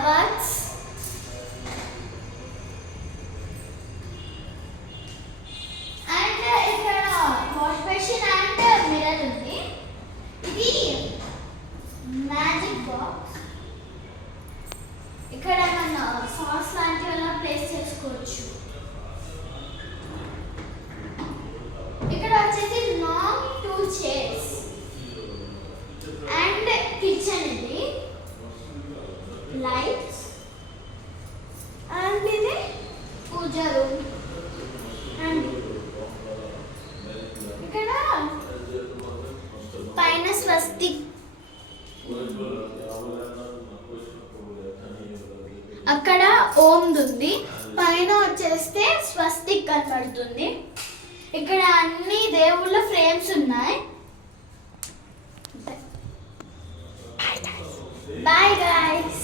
Cupboards, and ఇక్కడ wash basin and mirror ఉంది. ఇది మ్యాజిక్ బాక్స్. ఇక్కడ మన సాస్ లాంటివి ప్లేస్ చేసుకోవచ్చు. ఇక్కడ వచ్చేసి లాంగ్ 2 చైర్స్ అండ్ కిచెన్. ఇది లైట్స్ అండ్ ఇది పూజా రూమ్. అండ్ ఇక్కడ పైన స్వస్తిక్, అక్కడ ఓం ఉంది. పైన వచ్చేస్తే స్వస్తిక్ కనబడుతుంది. ఇక్కడ అన్ని దేవుళ్ళ ఫ్రేమ్స్ ఉన్నాయి. Bye guys.